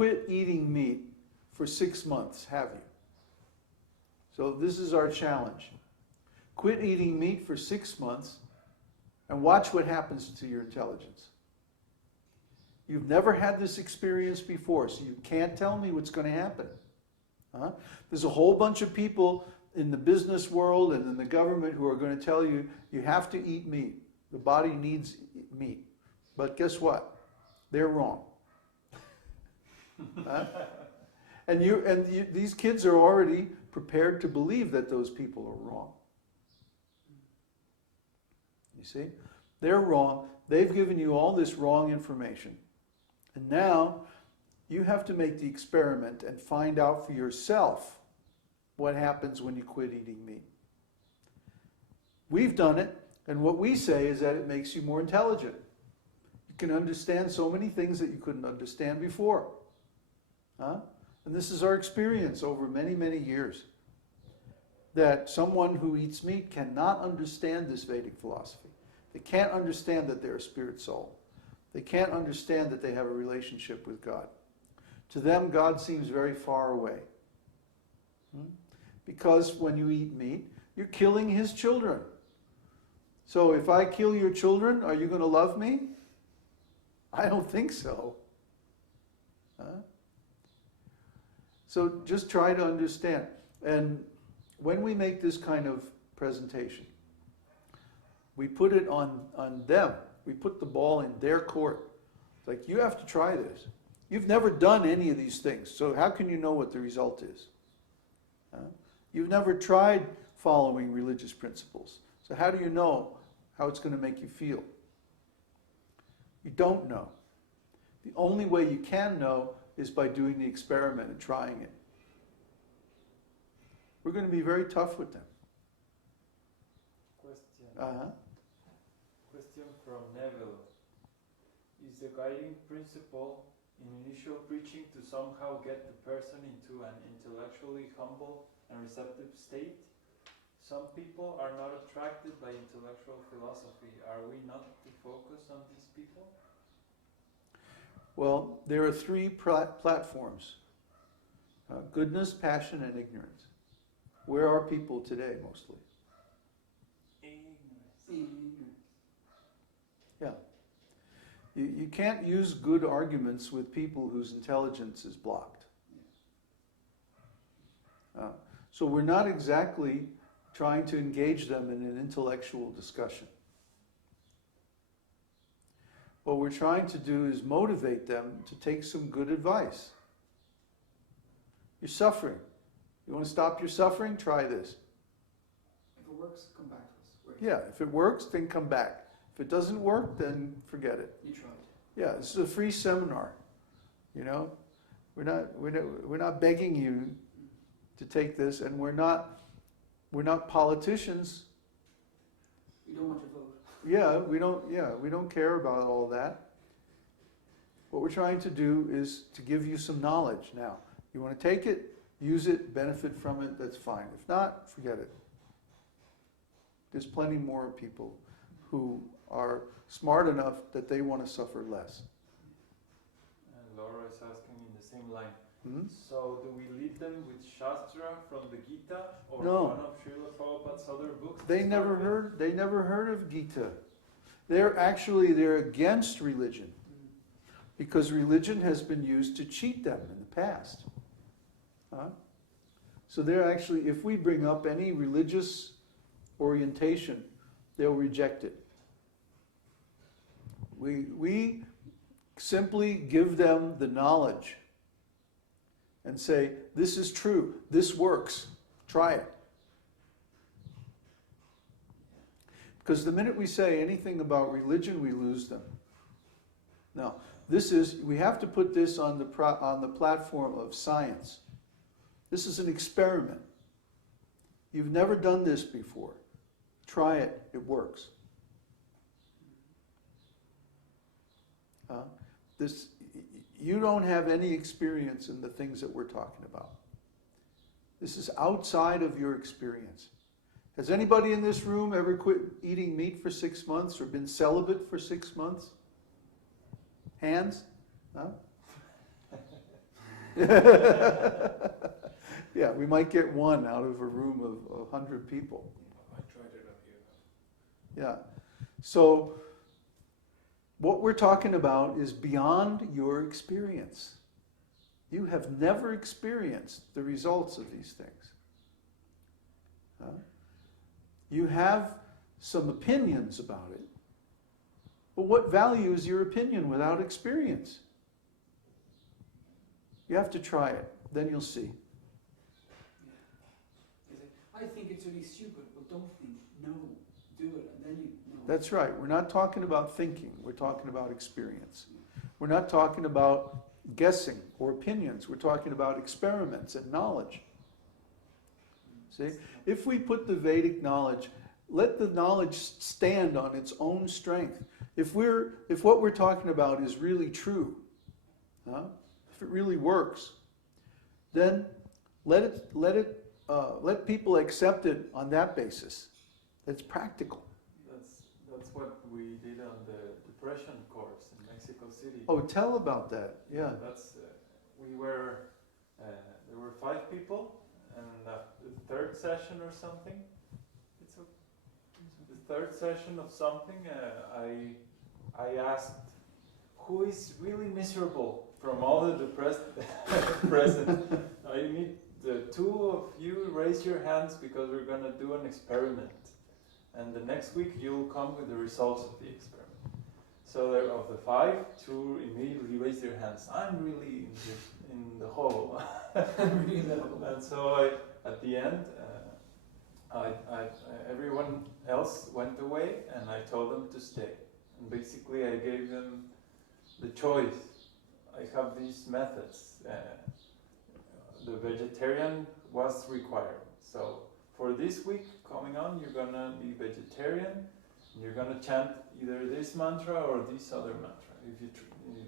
quit eating meat for 6 months, have you? So this is our challenge. Quit eating meat for 6 months and watch what happens to your intelligence. You've never had this experience before, so you can't tell me what's going to happen. There's a whole bunch of people in the business world and in the government who are going to tell you, you have to eat meat. The body needs meat. But guess what? They're wrong. These kids are already prepared to believe that those people are wrong. You see? They're wrong. They've given you all this wrong information. And now you have to make the experiment and find out for yourself what happens when you quit eating meat. We've done it, and what we say is that it makes you more intelligent. You can understand so many things that you couldn't understand before. And this is our experience over many, many years. That someone who eats meat cannot understand this Vedic philosophy. They can't understand that they're a spirit soul. They can't understand that they have a relationship with God. To them, God seems very far away. Because when you eat meat, you're killing His children. So if I kill your children, are you going to love me? I don't think so. So just try to understand. And when we make this kind of presentation, we put it on them. We put the ball in their court. It's like, you have to try this. You've never done any of these things, so how can you know what the result is? You've never tried following religious principles, so how do you know how it's going to make you feel? You don't know. The only way you can know is by doing the experiment and trying it. We're going to be very tough with them. Question. Question from Neville. Is the guiding principle in initial preaching to somehow get the person into an intellectually humble and receptive state? Some people are not attracted by intellectual philosophy. Are we not to focus on these people? Well, there are three platforms. Goodness, passion, and ignorance. Where are people today, mostly? Ignorance. Yeah. You can't use good arguments with people whose intelligence is blocked. So we're not exactly trying to engage them in an intellectual discussion. What we're trying to do is motivate them to take some good advice. You're suffering. You want to stop your suffering? Try this. If it works, come back to us. Yeah, if it works, then come back. If it doesn't work, then forget it. You tried. Yeah, this is a free seminar. You know, we're not begging you to take this, and we're not politicians. We don't want your vote. We don't care about all that. What we're trying to do is to give you some knowledge now. You want to take it, use it, benefit from it, that's fine. If not, forget it. There's plenty more people who are smart enough that they want to suffer less. And Laura is asking in the same line. Hmm? So do we lead them with Shastra from the Gita or No. one of Srila Prabhupada's other books? They never heard of Gita. They're against religion because religion has been used to cheat them in the past. So they're actually, if we bring up any religious orientation, they'll reject it. We simply give them the knowledge and say, this is true, this works, try it. Because the minute we say anything about religion, we lose them. Now, we have to put this on the platform of science. This is an experiment. You've never done this before. Try it, it works. You don't have any experience in the things that we're talking about. This is outside of your experience. Has anybody in this room ever quit eating meat for 6 months or been celibate for 6 months? Hands? Huh? Yeah, we might get one out of a room of 100 people. I tried it out here. Yeah. So what we're talking about is beyond your experience. You have never experienced the results of these things. Huh? You have some opinions about it, but what value is your opinion without experience? You have to try it, then you'll see. I think it's really stupid, but don't think. No, do it, and then you know. That's right. We're not talking about thinking. We're talking about experience. We're not talking about guessing or opinions. We're talking about experiments and knowledge. See? If we put the Vedic knowledge, let the knowledge stand on its own strength. If what we're talking about is really true, if it really works, then let people accept it on that basis. It's practical. That's what we did on the depression course in Mexico City. Oh, tell about that. Yeah. That's we were there were 5 people, and the third session or something. The third session of something. I asked, who is really miserable from all the depressed present? I need the 2 of you raise your hands because we're gonna do an experiment, and the next week you'll come with the results of the experiment. So there, of the 5, 2 immediately raised their hands. I'm really in the hole. And so at the end, everyone else went away, and I told them to stay. And basically, I gave them the choice. I have these methods. The vegetarian was required. So for this week coming on, you're gonna be vegetarian. And you're gonna chant either this mantra or this other mantra. If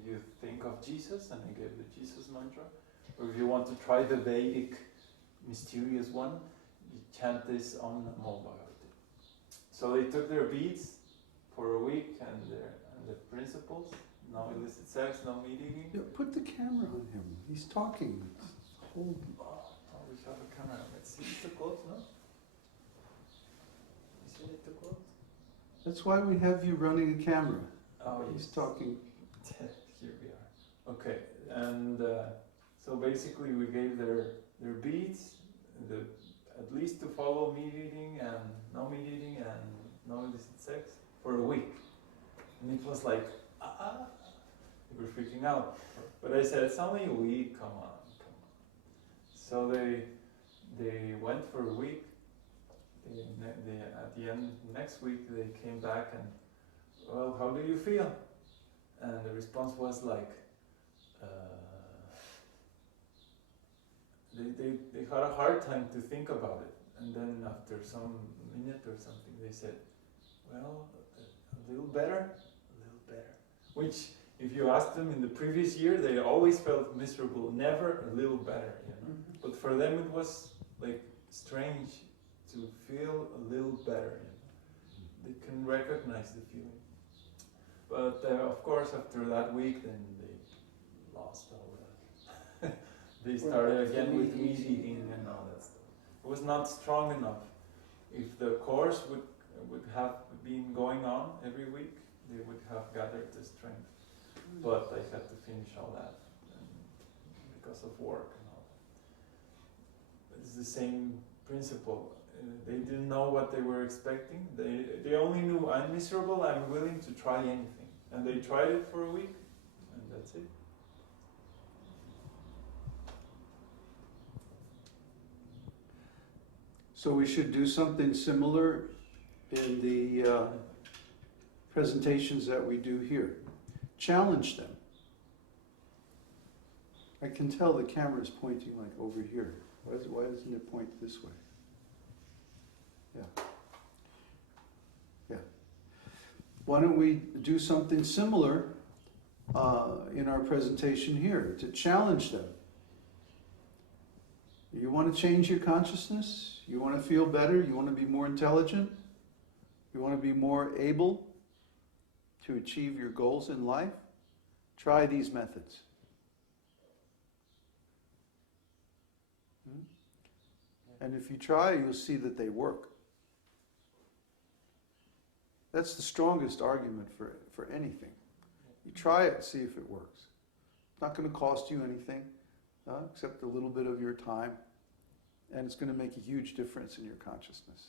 you think of Jesus, and I gave the Jesus mantra, or if you want to try the Vedic mysterious one, you chant this Om Namo Bhagavate. So they took their beads for a week and the principles. No illicit sex, no meat eating. Yeah, put the camera on him. He's talking. Hold. Oh, we have a camera. Let's see. It's too close, no? Is it too close? That's why we have you running a camera. Oh, He's yes. talking. Here we are. Okay, and so basically we gave their beads, at least to follow meat eating and no meat eating and no illicit sex for a week. And it was like, they were freaking out. But I said, it's only a week, come on. So they went for a week. At the end, next week, they came back and, well, how do you feel? And the response was like, they had a hard time to think about it. And then after some minute or something, they said, well, a little better. Which, if you asked them in the previous year, they always felt miserable, never a little better, you know. Mm-hmm. But for them it was like strange to feel a little better, you know. They can recognize the feeling. But of course, after that week, then they lost all that. They started again with meat eating and all that stuff. It was not strong enough. If the course would have been going on every week, they would have gathered the strength. But I had to finish all that because of work and all that. It's the same principle. They didn't know what they were expecting. They only knew, I'm miserable, I'm willing to try anything. And they tried it for a week, and that's it. So we should do something similar in the presentations that we do here. Challenge them. I can tell the camera is pointing like over here. Why doesn't it point this way? Yeah. Yeah. Why don't we do something similar in our presentation here to challenge them? You want to change your consciousness? You want to feel better? You want to be more intelligent? You want to be more able to achieve your goals in life? Try these methods. And if you try, you'll see that they work. That's the strongest argument for anything. You try it, see if it works. It's not going to cost you anything, except a little bit of your time, and it's going to make a huge difference in your consciousness.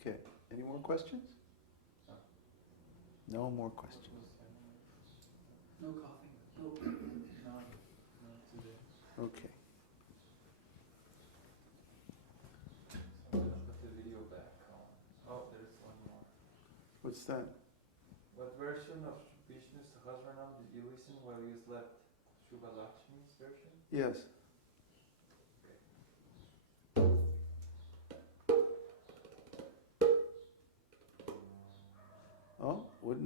Okay, any more questions? No more questions. No coughing. No. No, not today. Okay. So I'm gonna put the video back on. Oh, there's one more. What's that? What version of Vishnu Sahasranam did you listen while you slept? Shubha Lakshmi's version? Yes.